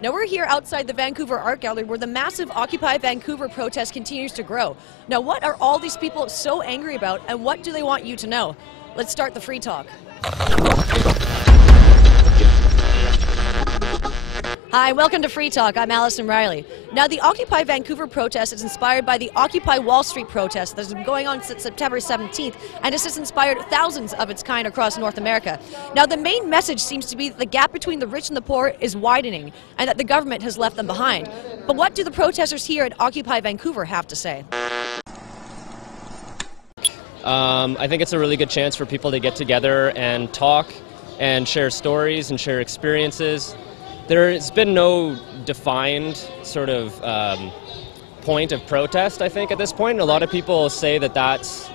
Now we're here outside the Vancouver Art Gallery where the massive Occupy Vancouver protest continues to grow. Now what are all these people so angry about and what do they want you to know? Let's start the free talk. Hi, welcome to Free Talk. I'm Allison Riley. Now, the Occupy Vancouver protest is inspired by the Occupy Wall Street protest that has been going on since September 17th, and this has inspired thousands of its kind across North America. Now, the main message seems to be that the gap between the rich and the poor is widening, and that the government has left them behind. But what do the protesters here at Occupy Vancouver have to say? I think it's a really good chance for people to get together and talk and share stories and share experiences. There's been no defined sort of point of protest, I think, at this point. A lot of people say that that's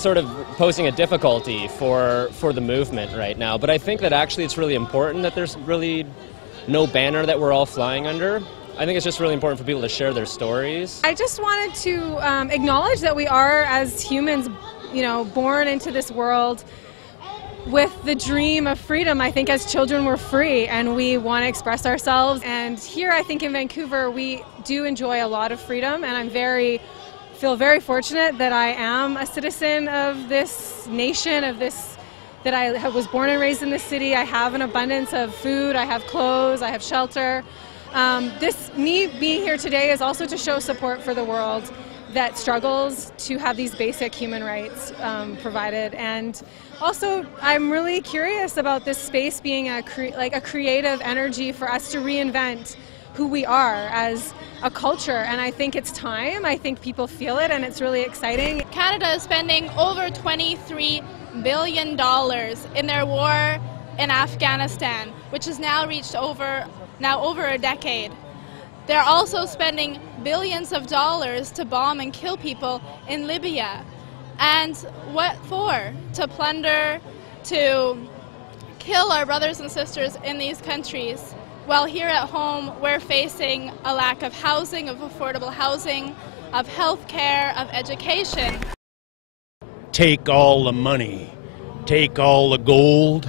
sort of posing a difficulty for the movement right now. But I think that actually it's really important that there's really no banner that we're all flying under. I think it's just really important for people to share their stories. I just wanted to acknowledge that we are, as humans, born into this world with the dream of freedom. I think as children we're free and we want to express ourselves. And here I think in Vancouver we do enjoy a lot of freedom, and feel very fortunate that I am a citizen of this nation, that I was born and raised in this city. I have an abundance of food, I have clothes, I have shelter. Me being here today is also to show support for the world that struggles to have these basic human rights provided. And also, I'm really curious about this space being a creative energy for us to reinvent who we are as a culture. And I think it's time. I think people feel it, and it's really exciting. Canada is spending over $23 billion in their war in Afghanistan, which has now reached over a decade. They're also spending billions of dollars to bomb and kill people in Libya. And what for? To plunder, to kill our brothers and sisters in these countries. While here at home, we're facing a lack of housing, of affordable housing, of health care, of education. Take all the money, take all the gold,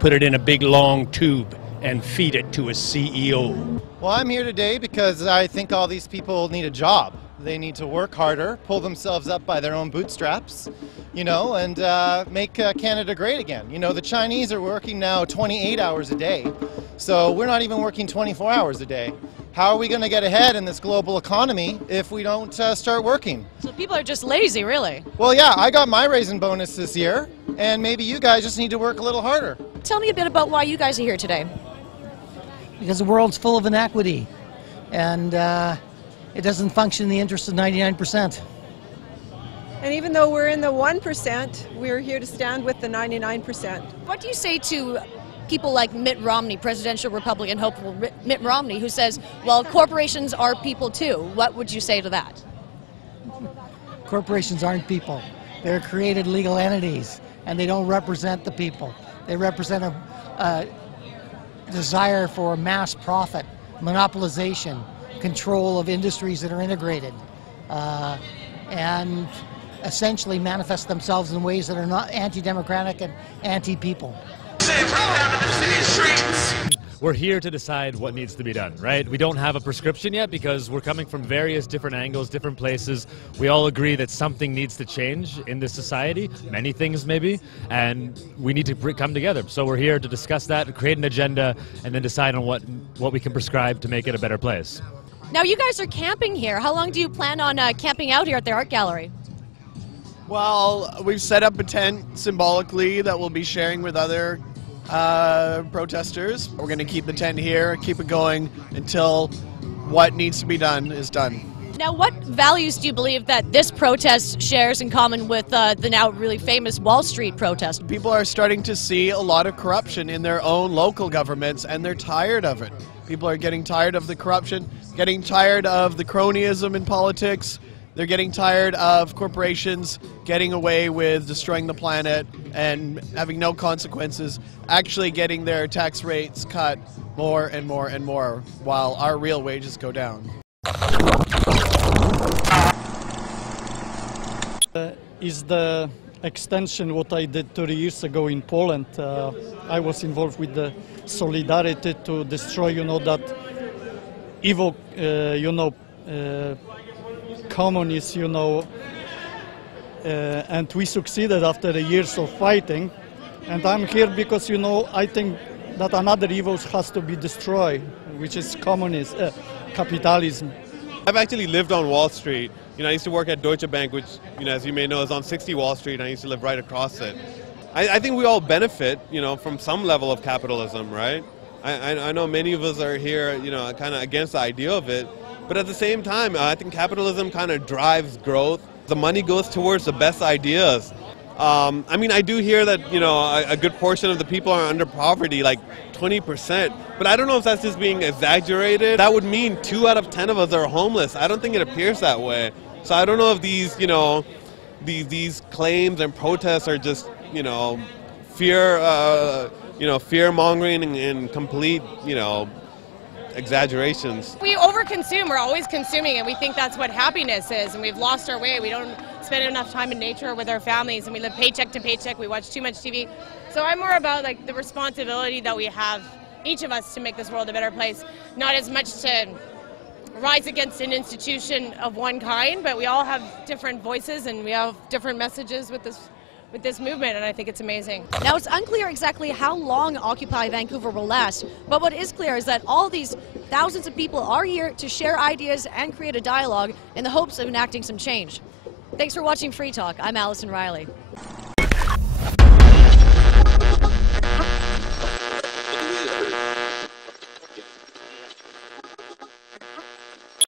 put it in a big long tube, and feed it to a CEO. Well, I'm here today because I think all these people need a job. They need to work harder, pull themselves up by their own bootstraps, and make Canada great again. The Chinese are working now 28 hours a day, so we're not even working 24 hours a day. How are we going to get ahead in this global economy if we don't start working? So people are just lazy, really? Well, yeah, I got my raise and bonus this year, and maybe you guys just need to work a little harder. Tell me a bit about why you guys are here today. Because the world's full of inequity, and it doesn't function in the interest of 99%. And even though we're in the 1%, we're here to stand with the 99%. What do you say to people like Mitt Romney, presidential Republican hopeful Mitt Romney, who says, well, corporations are people too? What would you say to that? Corporations aren't people. They're created legal entities, and they don't represent the people. They represent a desire for mass profit, monopolization, control of industries that are integrated, and essentially manifest themselves in ways that are not anti-democratic and anti-people. We're here to decide what needs to be done, right? We don't have a prescription yet because we're coming from various different angles, different places. We all agree that something needs to change in this society, many things maybe, and we need to come together. So we're here to discuss that, create an agenda, and then decide on what we can prescribe to make it a better place. Now you guys are camping here. How long do you plan on camping out here at the art gallery? Well, we've set up a tent symbolically that we'll be sharing with other protesters. We're going to keep the tent here, keep it going until what needs to be done is done. Now, what values do you believe that this protest shares in common with the now really famous Wall Street protest? People are starting to see a lot of corruption in their own local governments, and they're tired of it. People are getting tired of the corruption, getting tired of the cronyism in politics. They're getting tired of corporations getting away with destroying the planet and having no consequences, actually getting their tax rates cut more and more and more while our real wages go down. Is the extension what I did 30 years ago in Poland. I was involved with the solidarity to destroy, that evil, communists, and we succeeded after the years of fighting. And I'm here because, I think that another evil has to be destroyed, which is capitalism. I've actually lived on Wall Street. I used to work at Deutsche Bank, which, as you may know, is on 60 Wall Street, and I used to live right across it. I think we all benefit, from some level of capitalism, right? I know many of us are here, kind of against the idea of it, but at the same time, I think capitalism kind of drives growth. The money goes towards the best ideas. I do hear that, a good portion of the people are under poverty, like 20%, but I don't know if that's just being exaggerated. That would mean 2 out of 10 of us are homeless. I don't think it appears that way. So I don't know if these, these claims and protests are just, fear-mongering and complete, exaggerations. We overconsume. We're always consuming, and we think that's what happiness is, and we've lost our way. We don't spend enough time in nature with our families, and we live paycheck to paycheck. We watch too much TV. So I'm more about the responsibility that we have, each of us, to make this world a better place. Not as much to rise against an institution of one kind, but we all have different voices and we have different messages with this movement, and I think it's amazing. Now, it's unclear exactly how long Occupy Vancouver will last, but what is clear is that all these thousands of people are here to share ideas and create a dialogue in the hopes of enacting some change. Thanks for watching Free Talk. I'm Allison Riley.